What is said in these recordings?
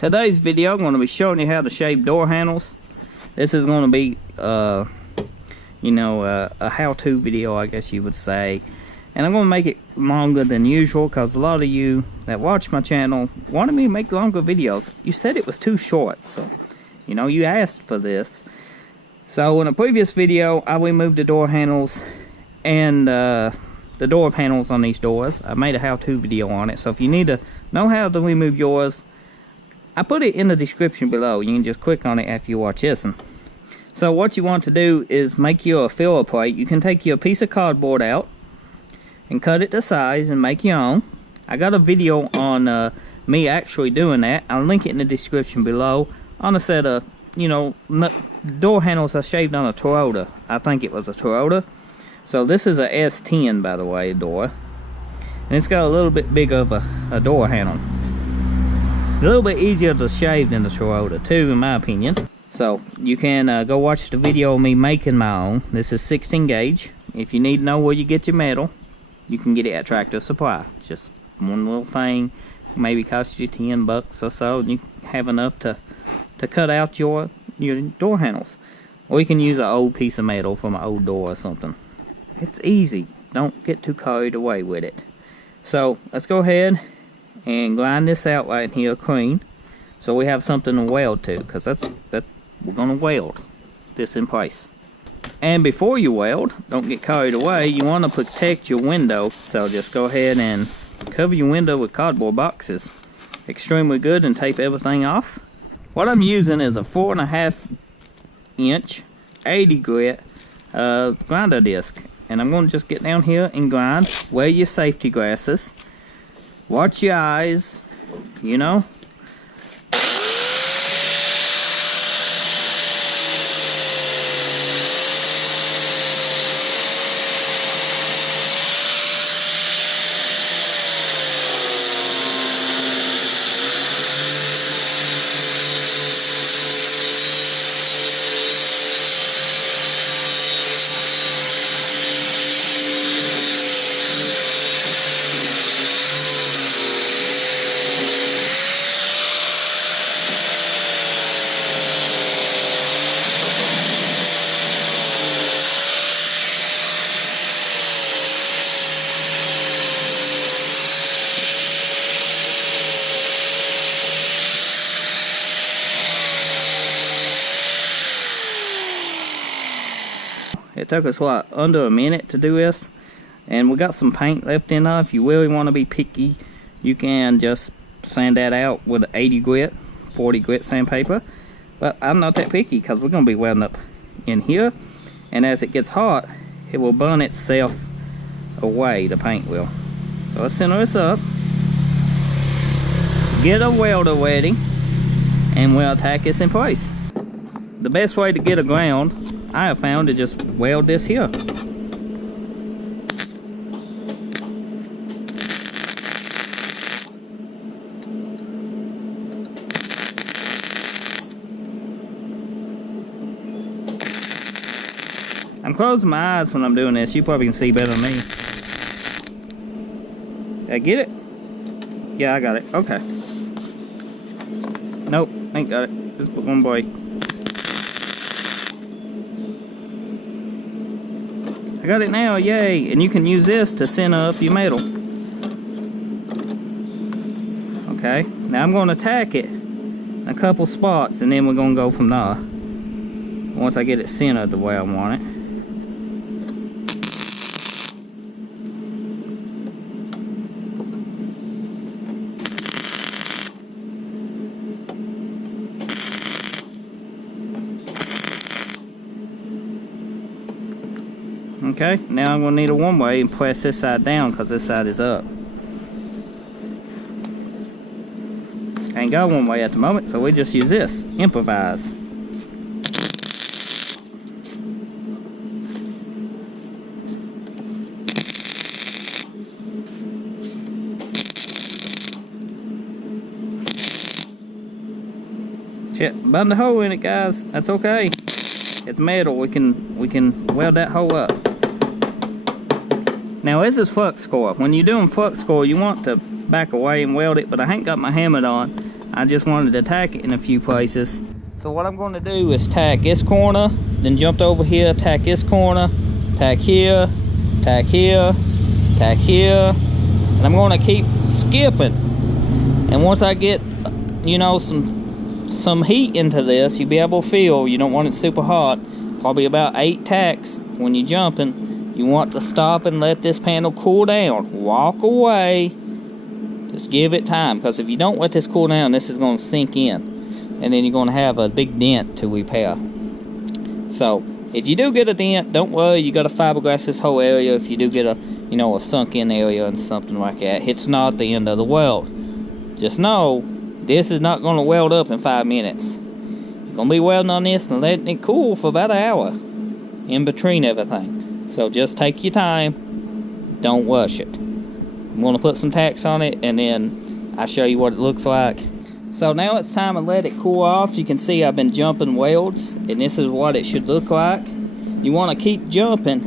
Today's video, I'm going to be showing you how to shave door handles. This is going to be, a how-to video, I guess you would say. And I'm going to make it longer than usual because a lot of you that watch my channel wanted me to make longer videos. You said it was too short, so, you asked for this. So in a previous video, I removed the door handles and the door panels on these doors. I made a how-to video on it, so if you need to know how to remove yours, I put it in the description below. You can just click on it after you watch this. So what you want to do is make you a filler plate. You can take your piece of cardboard out and cut it to size and make your own. I got a video on me actually doing that. I'll link it in the description below. On a set of, door handles I shaved on a Toyota. I think it was a Toyota. So this is a S10, by the way, door. And it's got a little bit bigger of a door handle. A little bit easier to shave than the Toyota too, in my opinion. So you can go watch the video of me making my own. This is 16 gauge. If you need to know where you get your metal, you can get it at Tractor Supply. Just one little thing, maybe cost you 10 bucks or so, and you have enough to cut out your door handles. Or you can use an old piece of metal from an old door or something. It's easy. Don't get too carried away with it. So let's go ahead and grind this out right here clean, so we have something to weld to, because we're gonna weld this in place. And before you weld, don't get carried away. You want to protect your window, so just go ahead and cover your window with cardboard boxes. Extremely good, and tape everything off. What I'm using is a 4.5 inch 80 grit grinder disc, and I'm going to just get down here and grind. Wear your safety glasses. Watch your eyes, It took us under a minute to do this, and we got some paint left in there. If you really want to be picky, you can just sand that out with 80 grit, 40 grit sandpaper. But I'm not that picky because we're going to be welding up in here, and as it gets hot, it will burn itself away, the paint will. So let's center this up, get a welder ready, and we'll tack this in place. The best way to get a ground I have found to just weld this here. I'm closing my eyes when I'm doing this. You probably can see better than me. Did I get it? Yeah, I got it. Okay. Nope, ain't got it. Just put one break. I got it now, yay! And you can use this to center up your metal. Okay, now I'm going to tack it in a couple spots, and then we're going to go from there. Once I get it centered the way I want it. Okay, now I'm going to need a one-way and press this side down because this side is up. I ain't got one way at the moment, so we just use this. Improvise. Shit, burned the hole in it, guys. That's okay. It's metal. We can weld that hole up. Now this is flux core. When you're doing flux core, you want to back away and weld it, but I ain't got my hammer on. I just wanted to tack it in a few places. So what I'm going to do is tack this corner, then jumped over here, tack this corner, tack here, tack here, tack here, and I'm going to keep skipping. And once I get, you know, some heat into this, you'll be able to feel, you don't want it super hot, probably about 8 tacks when you're jumping. You want to stop and let this panel cool down. Walk away. Just give it time, because if you don't let this cool down, this is going to sink in. And then you're going to have a big dent to repair. So, if you do get a dent, don't worry, you got to fiberglass this whole area. If you do get a, you know, a sunk in area and something like that, it's not the end of the world. Just know, this is not going to weld up in 5 minutes. You're going to be welding on this and letting it cool for about an hour in between everything. So just take your time, don't rush it. I'm going to put some tacks on it and then I'll show you what it looks like. So now it's time to let it cool off. You can see I've been jumping welds, and this is what it should look like. You want to keep jumping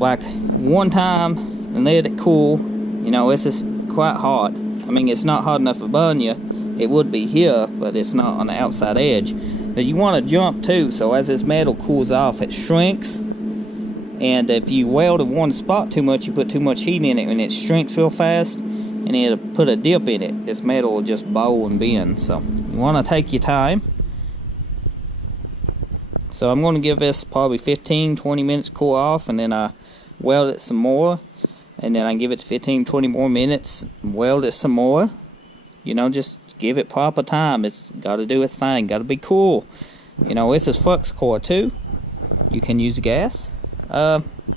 like one time and let it cool. You know, this is quite hot. I mean, it's not hot enough to burn you. It would be here, but it's not on the outside edge. But you want to jump too, so as this metal cools off, it shrinks. And if you weld in one spot too much, you put too much heat in it, and it shrinks real fast. And it'll put a dip in it. This metal will just bow and bend. So you want to take your time. So I'm going to give this probably 15-20 minutes cool off, and then I weld it some more, and then I give it 15-20 more minutes, weld it some more. You know, just give it proper time. It's got to do its thing. Got to be cool. You know, this is flux core too. You can use gas.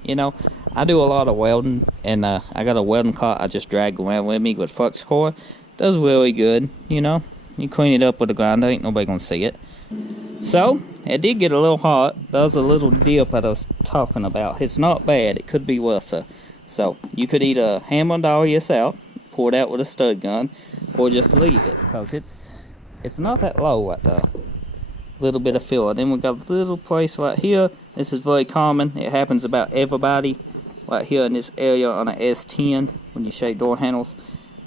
You know, I do a lot of welding, and I got a welding cart I just drag around with me with flux core. Does really good, you know. You clean it up with a grinder, ain't nobody gonna see it. So, it did get a little hot. That was a little dip that I was talking about. It's not bad, it could be worse. So, you could either hammer and dolly this out, pour it out with a stud gun, or just leave it, because it's not that low right there. Little bit of filler. Then we got a little place right here. This is very common. It happens about everybody. Right here in this area on an S10, when you shake door handles,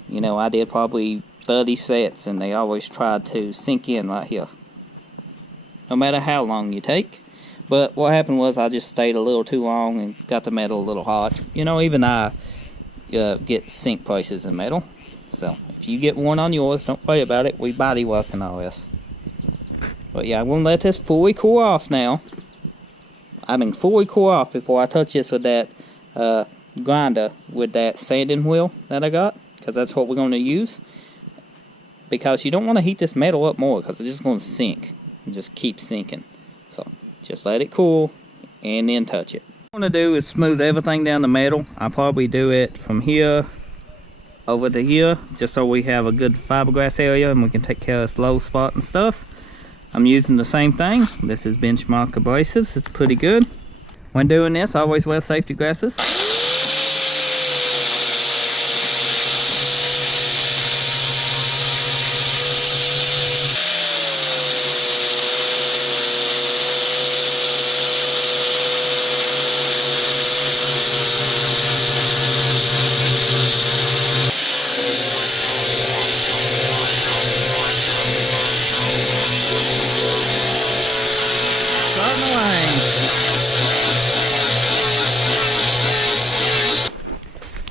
you know, I did probably 30 sets, and they always tried to sink in right here, no matter how long you take. But what happened was I just stayed a little too long and got the metal a little hot. You know, even I get sink places in metal. So if you get one on yours, don't worry about it. We body working all this. But yeah, I'm gonna let this fully cool off now. I mean, fully cool off before I touch this with that grinder with that sanding wheel that I got, because that's what we're going to use. Because you don't want to heat this metal up more, because it's just going to sink and just keep sinking. So just let it cool and then touch it. What I'm going to do is smooth everything down the metal. I'll probably do it from here over to here, just so we have a good fiberglass area and we can take care of this low spot and stuff. I'm using the same thing. This is Benchmark abrasives. It's pretty good. When doing this, I always wear safety glasses.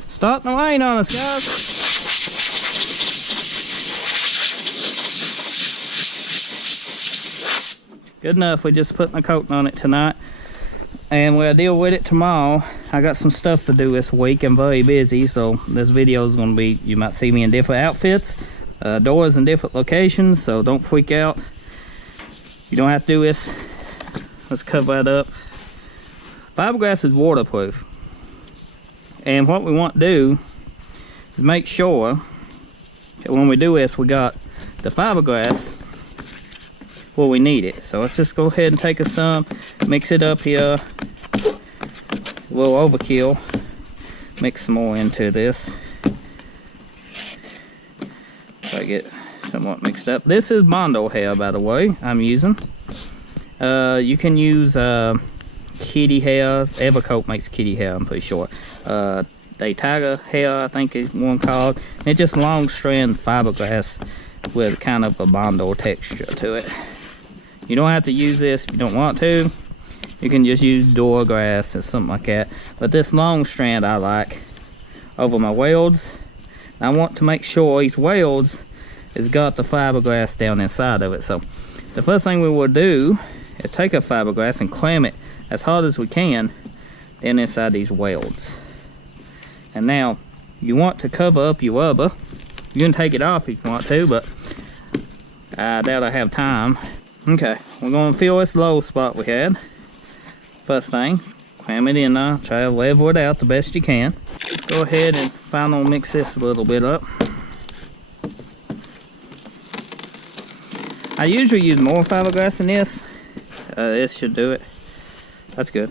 Starting to rain on us, guys. Good enough, we're just putting a coating on it tonight. And we'll deal with it tomorrow. I got some stuff to do this week. I'm very busy, so this video is going to be, you might see me in different outfits. Doors in different locations, so don't freak out. You don't have to do this. Let's cover that up. Fiberglass is waterproof. And what we want to do is make sure that when we do this, we got the fiberglass where we need it. So let's just go ahead and take us some, mix it up here. A little overkill. Mix some more into this. So I get somewhat mixed up. This is Bondo hair, by the way, I'm using. You can use kitty hair. Evercoat makes kitty hair, I'm pretty sure. They tiger hair, I think is one called. It's just long strand fiberglass. with kind of a Bondo texture to it. You don't have to use this if you don't want to. You can just use door grass or something like that. But this long strand I like over my welds. I want to make sure these welds has got the fiberglass down inside of it. So the first thing we will do is take a fiberglass and clamp it as hard as we can in inside these welds. And now you want to cover up your rubber. You can take it off if you want to, but I doubt I have time. Okay, we're going to fill this low spot we had. First thing, clamp it in there, try to level it out the best you can. Go ahead and finally mix this a little bit up. I usually use more fiberglass than this. This should do it. That's good.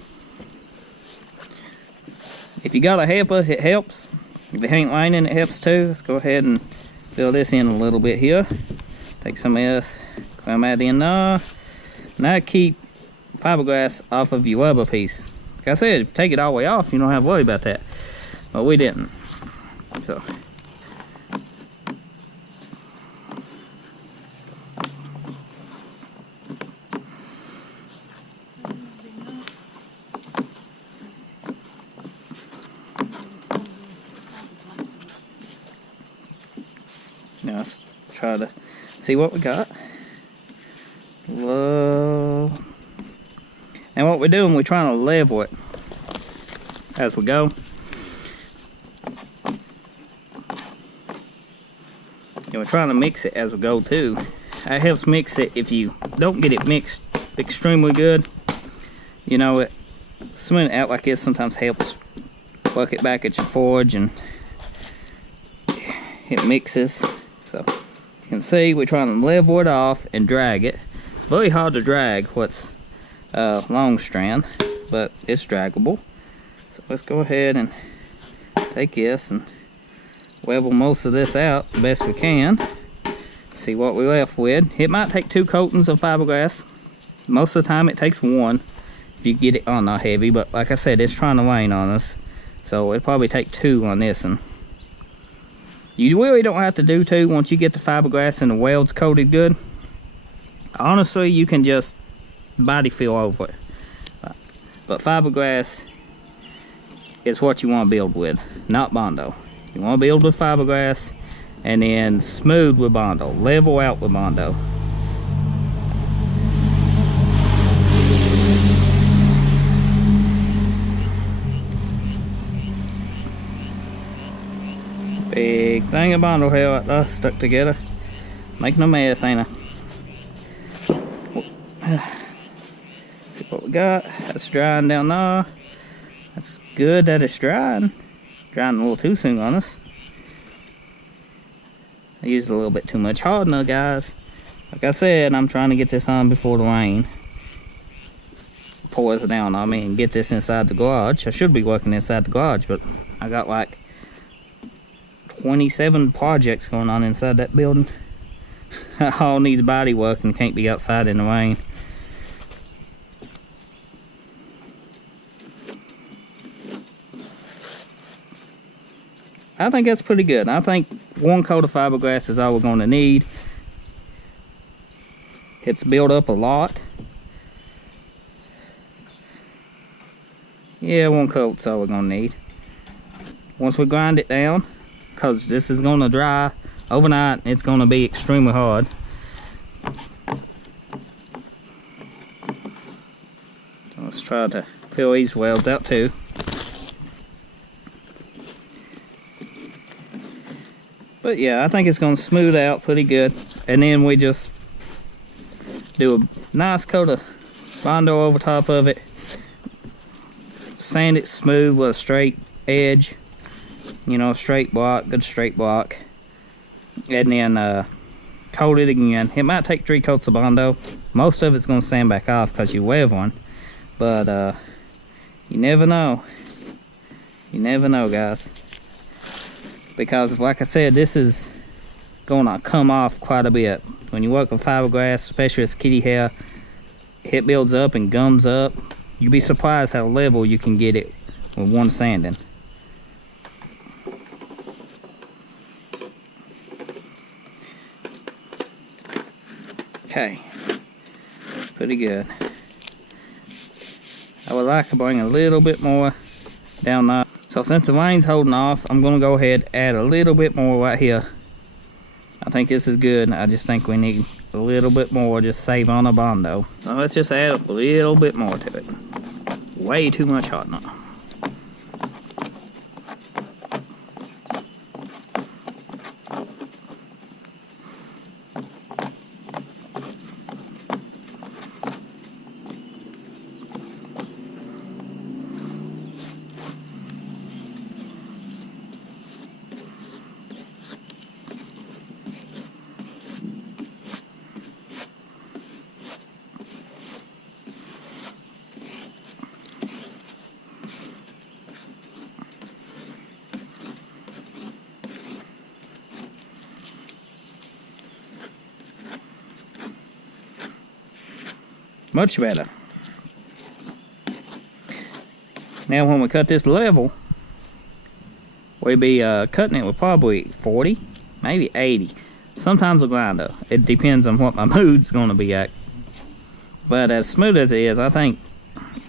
If you got a helper, it helps. If it ain't lining, it helps too. Let's go ahead and fill this in a little bit here. Take some of this, clamp that in there. Now keep fiberglass off of your rubber piece. Like I said, if you take it all the way off, you don't have to worry about that. But we didn't. So. Now let's try to see what we got. Whoa. And what we're doing, we're trying to level it as we go. And we're trying to mix it as we go too. That helps mix it. If you don't get it mixed extremely good, you know, it smoothing it out like this sometimes helps work it back at your forge and it mixes. So you can see we're trying to level it off and drag it. It's very hard to drag what's long strand, but it's draggable. So let's go ahead and take this and level most of this out the best we can. See what we're left with. It might take 2 coatings of fiberglass. Most of the time it takes 1 if you get it on not heavy, but like I said, it's trying to rain on us, so it'll probably take 2 on this. And you really don't have to do 2 once you get the fiberglass and the welds coated good. Honestly, you can just body fill over it. But fiberglass is what you want to build with, not Bondo. You want to build with fiberglass and then smooth with Bondo, level out with Bondo. Big thing of Bondo hair right there, stuck together. Making a mess, ain't I? See what we got. That's drying down there. That's good that it's drying. Drying a little too soon on us. I used a little bit too much hardener, guys. Like I said, I'm trying to get this on before the rain pours down on me and get this inside the garage. I should be working inside the garage, but I got like 27 projects going on inside that building. All needs body work and can't be outside in the rain. I think that's pretty good. I think 1 coat of fiberglass is all we're going to need. It's built up a lot. Yeah, 1 coat's all we're going to need. Once we grind it down, because this is going to dry overnight, it's going to be extremely hard. So let's try to fill these welds out too. But yeah, I think it's going to smooth out pretty good. And then we just do a nice coat of Bondo over top of it. Sand it smooth with a straight edge. You know, straight block, good straight block. And then coat it again. It might take 3 coats of Bondo. Most of it's going to sand back off because you wear one. But you never know. You never know, guys. Because like I said, this is going to come off quite a bit. When you work with fiberglass, especially as kitty hair, it builds up and gums up. You'd be surprised how level you can get it with 1 sanding. Okay, pretty good. I would like to bring a little bit more down there. So since the rain's holding off, I'm gonna go ahead and add a little bit more right here. I think this is good. I just think we need a little bit more, just save on a Bondo. So let's just add a little bit more to it. Way too much hot now. Much better. Now when we cut this level, we'll be cutting it with probably 40, maybe 80. Sometimes we'll grind up. It depends on what my mood's gonna be at. But as smooth as it is, I think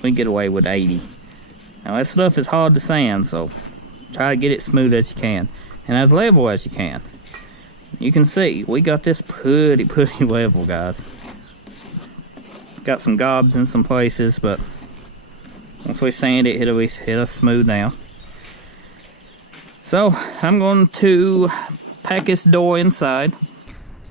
we can get away with 80. Now that stuff is hard to sand, so try to get it smooth as you can. And as level as you can. You can see, we got this pretty level, guys. Got some gobs in some places, but once we sand it, it'll hit us smooth now. So I'm going to pack this door inside.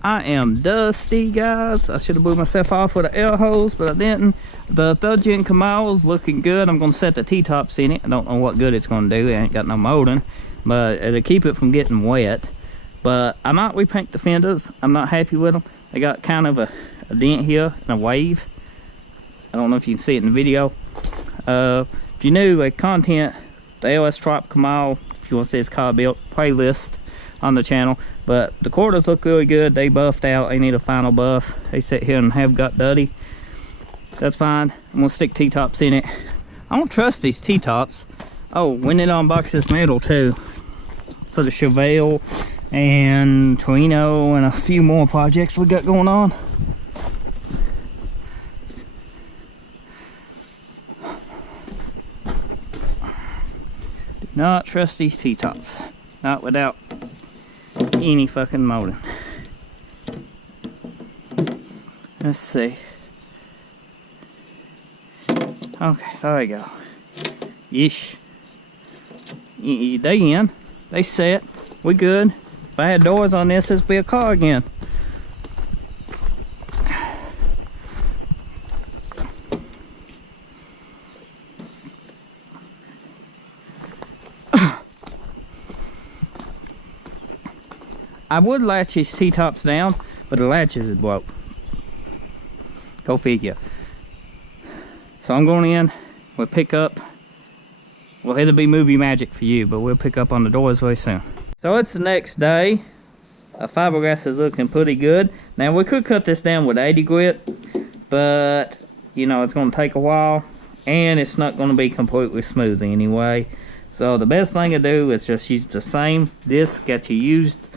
I am dusty, guys. I should have blew myself off with an air hose, but I didn't. The 3rd gen Camaro is looking good. I'm going to set the T-tops in it. I don't know what good it's going to do. It ain't got no molding, but it'll keep it from getting wet. But I might repaint the fenders. I'm not happy with them. They got kind of a dent here and a wave. I don't know if you can see it in the video. If you're new at content, the LS Trop Camaro, if you want to see his car built, playlist on the channel. But the quarters look really good. They buffed out. They need a final buff. They sit here and have got dirty. That's fine. I'm going to stick T-tops in it. I don't trust these T-tops. Oh, we need to unbox this metal too. For the Chevelle and Torino and a few more projects we got going on. Not trust these T-tops. Not without any fucking molding. Let's see. Okay, there we go. Yeesh. They in. They set. We good. If I had doors on this, it'd be a car again. I would latch these T-tops down, but the latches is broke. Go figure. So I'm going in. We'll pick up. Well, it'll be movie magic for you, but we'll pick up on the doors very soon. So it's the next day. Fiberglass is looking pretty good. Now we could cut this down with 80 grit, but you know it's going to take a while, and it's not going to be completely smooth anyway. So the best thing to do is just use the same disc that you used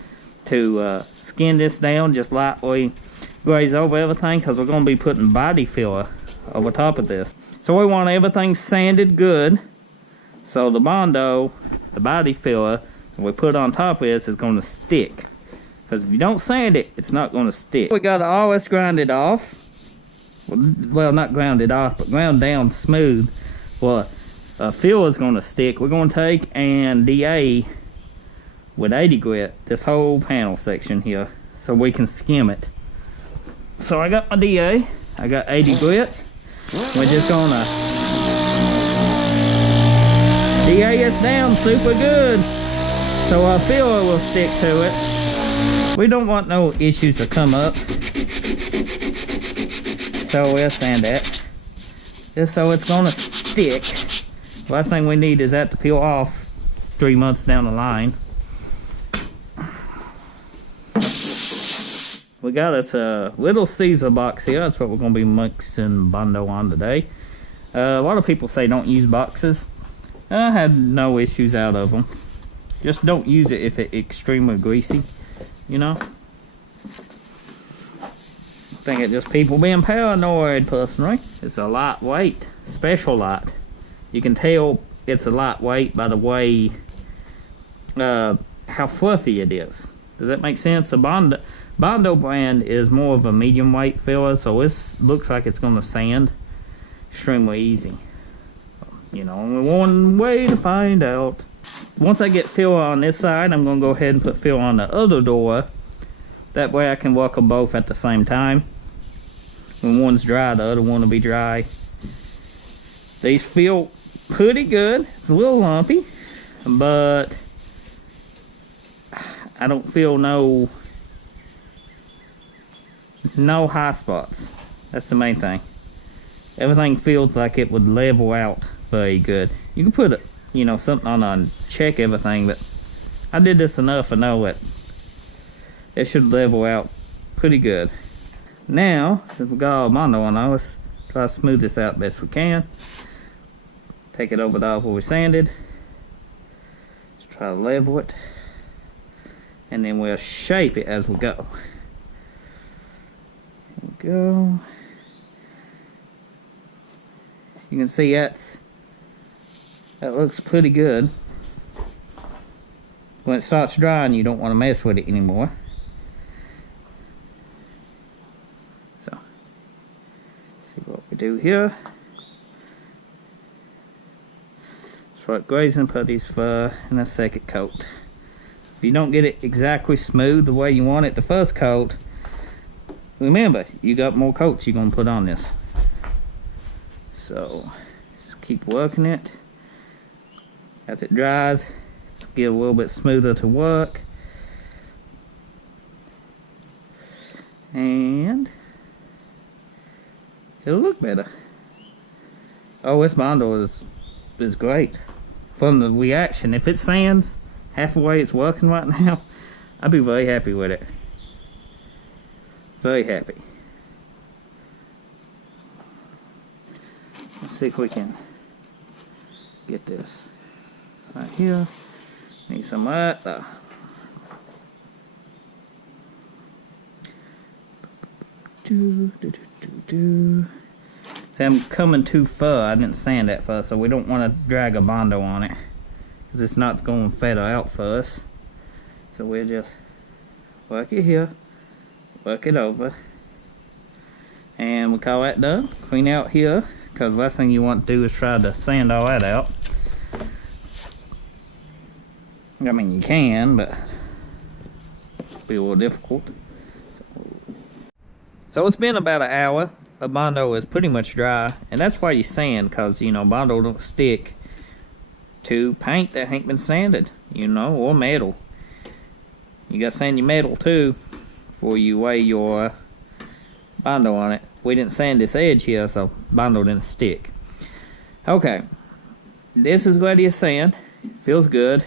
to skin this down, just lightly glaze over everything, because we're going to be putting body filler over top of this. So we want everything sanded good, so the Bondo, the body filler that we put on top of this is going to stick, because if you don't sand it, it's not going to stick. We got to always grind it off. Well, not ground it off, but ground down smooth. Well, filler is going to stick. We're going to take and DA with 80 grit this whole panel section here, so we can skim it. So I got my DA, I got 80 grit. We're just gonna DA it down super good, so our filler will stick to it. We don't want no issues to come up, so we'll sand that just so it's gonna stick. The last thing we need is that to peel off 3 months down the line. We got us a little Caesar box here. That's what we're going to be mixing Bondo on today. A lot of people say don't use boxes. I had no issues out of them. Just don't use it if it's extremely greasy, you know. think it's just people being paranoid, personally. It's a lightweight, special light. You can tell it's a lightweight by the way, how fluffy it is. Does that make sense? The Bondo brand is more of a medium weight filler, so it looks like it's going to sand extremely easy. You know, only one way to find out. Once I get filler on this side, I'm going to go ahead and put filler on the other door. That way I can work them both at the same time. When one's dry, the other one will be dry. These feel pretty good. It's a little lumpy, but I don't feel no high spots. That's the main thing. Everything feels like it would level out very good. You can put you know, something on and check everything, but I did this enough to know that it should level out pretty good. Now, since we got all Bondo on there, let's try to smooth this out best we can. Take it over the where we sanded. Let's try to level it. And then we'll shape it as we go. There we go. You can see that looks pretty good. When it starts drying, you don't want to mess with it anymore. So, see what we do here. Start grazing putties for in a second coat. If you don't get it exactly smooth the way you want it the first coat, remember, you got more coats you're going to put on this. So, just keep working it. As it dries, it's get a little bit smoother to work. And it'll look better. Oh, this Bondo is great. From the reaction, if it sands half the way it's working right now, I'd be very happy with it. Very happy. Let's see if we can get this right here. Need some of that though. See, I'm coming too far. I didn't sand that first, so we don't want to drag a Bondo on it, because it's not going to feather out for us. So we'll just work it here, work it over, and we call that done. Clean out here, because the last thing you want to do is try to sand all that out. I mean, you can, but it'll be a little difficult. So it's been about an hour. The Bondo is pretty much dry, and that's why you sand, because, you know, Bondo don't stick to paint that ain't been sanded, you know, or metal. You got to sand your metal too before you weigh your Bondo on it. We didn't sand this edge here, so Bondo didn't stick. Okay, this is ready to sand. Feels good.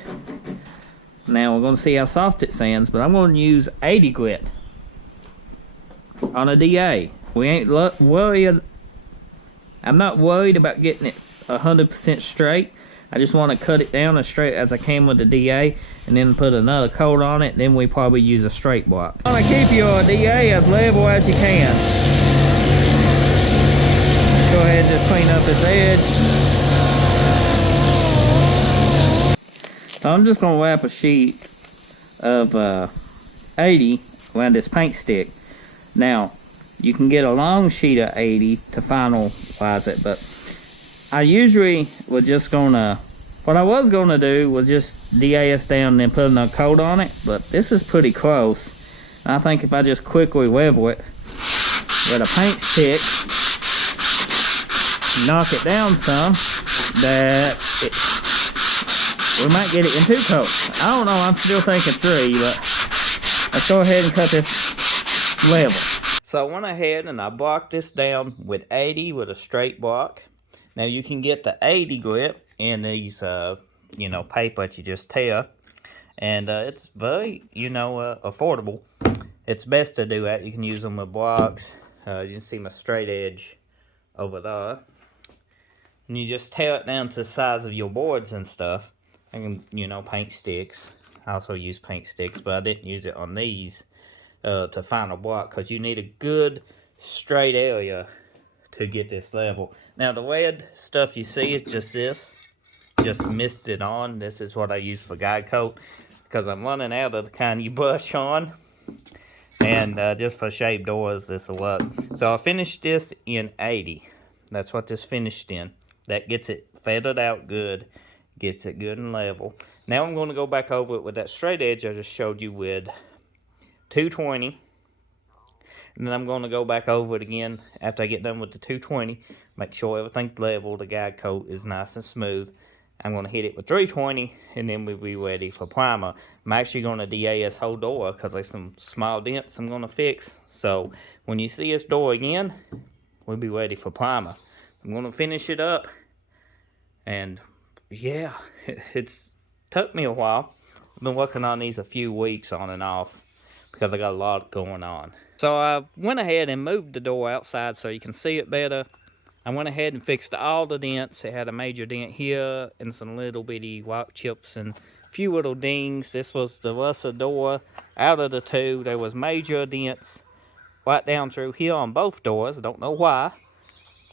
Now we're going to see how soft it sands, but I'm going to use 80 grit on a DA. We ain't worried. I'm not worried about getting it 100% straight. I just want to cut it down as straight as I can with the DA, and then put another coat on it. Then we probably use a straight block. You want to keep your DA as level as you can. Go ahead and just clean up this edge. So I'm just going to wrap a sheet of 80 around this paint stick. Now, you can get a long sheet of 80 to finalize it, but I usually was just gonna, what I was gonna do was just DAS down and then put a coat on it, but this is pretty close. And I think if I just quickly level it with a paint stick, knock it down some, that we might get it in 2 coats. I don't know, I'm still thinking 3, but let's go ahead and cut this level. So I went ahead and I blocked this down with 80 with a straight block. Now you can get the 80 grit in these, you know, paper that you just tear. And it's very, you know, affordable. It's best to do that. You can use them with blocks. You can see my straight edge over there. And you just tear it down to the size of your boards and stuff. I can, you know, paint sticks. I also use paint sticks, but I didn't use it on these to final block, because you need a good straight area to get this level. Now the red stuff you see is just this. Just mist it on. This is what I use for guide coat because I'm running out of the kind you brush on. And just for shade doors, this will work. So I finished this in 80. That's what this finished in. That gets it feathered out good. Gets it good and level. Now I'm going to go back over it with that straight edge I just showed you with 220. And then I'm going to go back over it again after I get done with the 220. Make sure everything's level. The guide coat is nice and smooth. I'm going to hit it with 320, and then we'll be ready for primer. I'm actually going to DA this whole door because there's some small dents I'm going to fix. So when you see this door again, we'll be ready for primer. I'm going to finish it up. And yeah, it's took me a while. I've been working on these a few weeks on and off because I got a lot going on. So I went ahead and moved the door outside so you can see it better. I went ahead and fixed all the dents. It had a major dent here and some little bitty rock chips and a few little dings. This was the rusted door. Out of the two, there was major dents right down through here on both doors. I don't know why.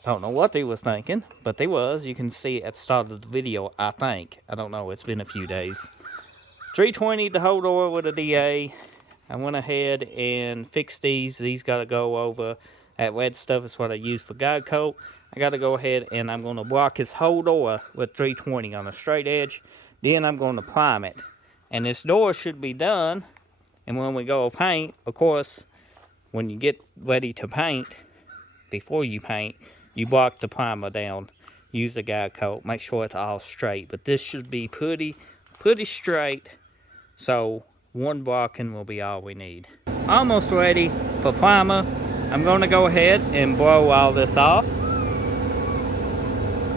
I don't know what they was thinking, but they was. You can see at the start of the video, I think. I don't know. It's been a few days. 320 the whole door with a DA. I went ahead and fixed these. These got to go over. That red stuff is what I use for guide coat. I got to go ahead and I'm going to block this whole door with 320 on a straight edge. Then I'm going to prime it. And this door should be done. And when we go paint, of course, when you get ready to paint, before you paint, you block the primer down. Use the guide coat. Make sure it's all straight. But this should be pretty straight. So one blocking will be all we need. Almost ready for primer. I'm going to go ahead and blow all this off.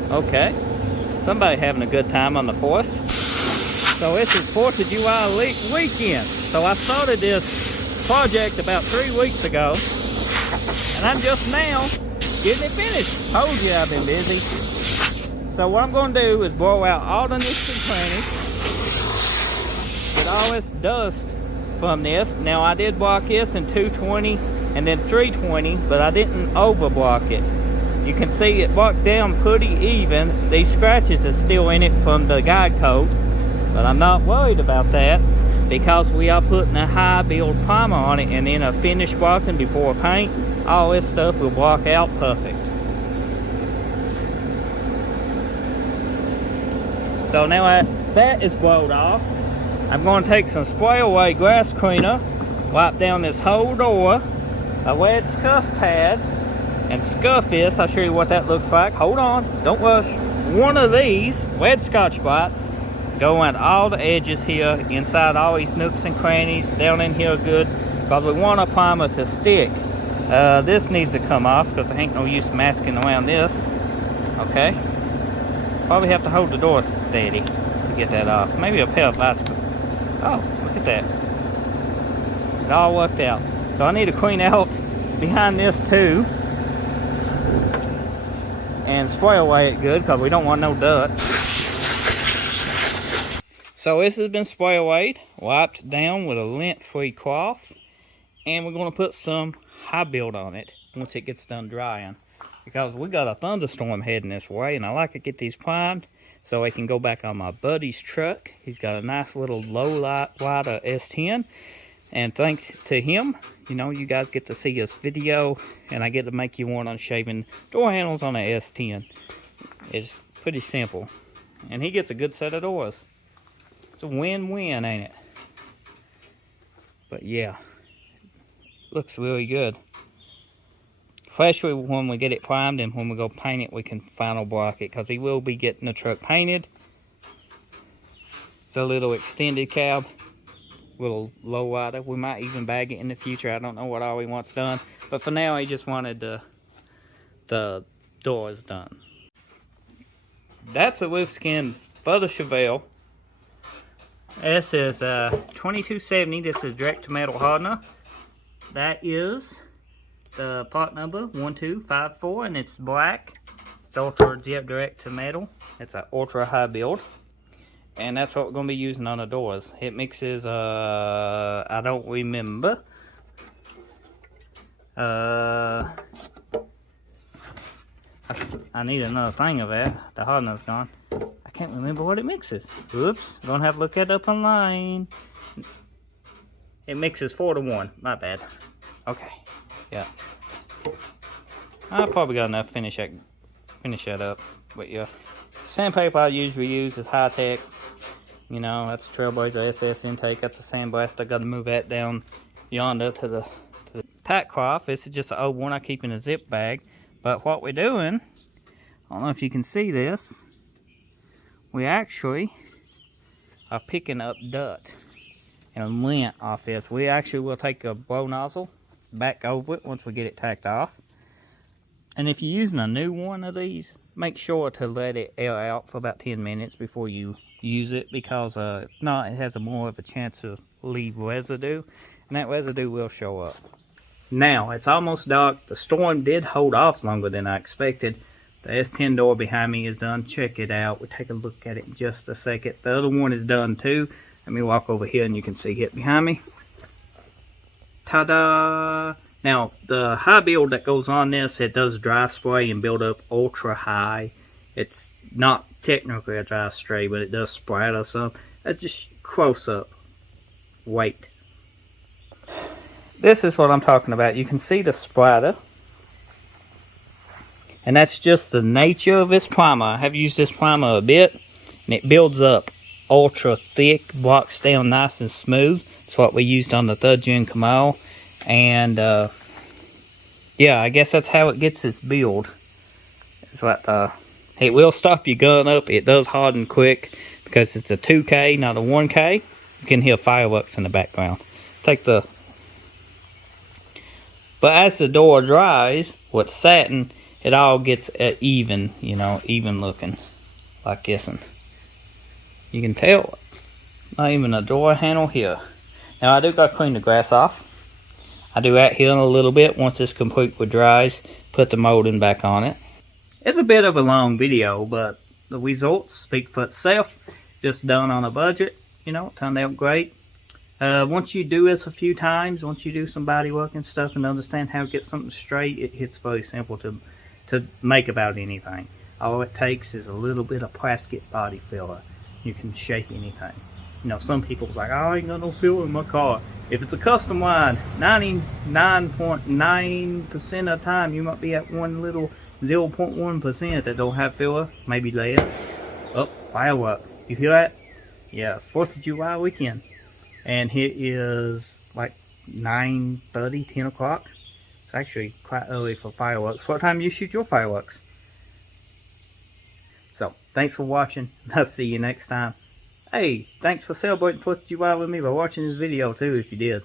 Okay. Somebody having a good time on the 4th. So this is 4th of July weekend. So I started this project about 3 weeks ago. And I'm just now getting it finished. Told you I've been busy. So what I'm going to do is blow out all the nooks and crannies. Get all this dust from this. Now I did block this in 220 and then 320, but I didn't over block it. You can see it blocked down pretty even. These scratches are still in it from the guide coat, but I'm not worried about that because we are putting a high build primer on it and then a finish blocking before paint. All this stuff will block out perfect. So now that is blowed off, I'm going to take some spray away grass cleaner, wipe down this whole door, a wet scuff pad, and scuff this. I'll show you what that looks like. Hold on, don't rush. One of these red Scotch Brites go around all the edges here, inside all these nooks and crannies, down in here good, because we want our primer to stick. This needs to come off because there ain't no use masking around this. Okay. Probably have to hold the door steady to get that off. Maybe a pair of bicycles. Oh, look at that. It all worked out. So I need to clean out behind this too. And spray away it good because we don't want no dirt. So this has been spray away, wiped down with a lint-free cloth. And we're going to put some high build on it once it gets done drying. Because we got a thunderstorm heading this way and I like to get these primed so I can go back on my buddy's truck. He's got a nice little low light S10. And thanks to him, you know, you guys get to see his video and I get to make you one on shaving door handles on a S10. It's pretty simple. And he gets a good set of doors. It's a win-win, ain't it? But yeah, looks really good. Especially when we get it primed and when we go paint it, we can final block it because he will be getting the truck painted. It's a little extended cab, little low rider. We might even bag it in the future. I don't know what all he wants done, but for now he just wanted the doors done. That's a roof skin for the Chevelle. This is 2270. This is direct to metal hardener. That is the part number 1254, and it's black. It's ultra direct to metal. It's an ultra high build, and that's what we're going to be using on the doors. It mixes I don't remember I need another thing of that. The hardener's gone. I can't remember what it mixes. Oops, gonna have to look it up online. It mixes 4 to 1. My bad. Okay, yeah. I probably got enough to finish that up. But yeah, sandpaper I usually use is high tech. You know, that's Trailblazer SS intake. That's a sandblast. I got to move that down yonder to the tack cloth. This is just an old one I keep in a zip bag. But what we're doing, I don't know if you can see this, we actually are picking up dirt and lint off this. We actually will take a blow nozzle back over it once we get it tacked off. And if you're using a new one of these, make sure to let it air out for about 10 minutes before you use it, because if not, it has more of a chance to leave residue, and that residue will show up. Now, it's almost dark. The storm did hold off longer than I expected. The S10 door behind me is done. Check it out. We'll take a look at it in just a second. The other one is done too. Let me walk over here and you can see it behind me. Ta-da! Now, the high build that goes on this, it does dry spray and build up ultra high. It's not technically a dry spray, but it does splatter some. That's just close up. Wait. This is what I'm talking about. You can see the splatter. And that's just the nature of this primer. I have used this primer a bit, and it builds up ultra thick, blocks down nice and smooth. It's what we used on the 3rd gen Camaro. And yeah, I guess that's how it gets its build. It's what it will stop your gun up. It does harden quick because it's a 2K, not a 1K. You can hear fireworks in the background. But as the door dries with satin, it all gets even, you know, even looking like this. And you can tell, not even a door handle here. Now I do got to clean the grass off. I do that here in a little bit. Once it's complete with dries, put the molding back on it. It's a bit of a long video, but the results speak for itself. Just done on a budget, you know, turned out great. Once you do this a few times, once you do some body work and stuff and understand how to get something straight, it's very simple to make about anything. All it takes is a little bit of plastic body filler. You can shape anything. You know, some people's like, oh, I ain't got no filler in my car. If it's a custom line, 99.9% of the time, you might be at one little 0.1% that don't have filler, maybe less. Oh, firework. You hear that? Yeah, 4th of July weekend. And it is like 9:30, 10 o'clock. It's actually quite early for fireworks. What time do you shoot your fireworks? So, thanks for watching. I'll see you next time. Hey, thanks for celebrating 4th of July with me by watching this video too, if you did.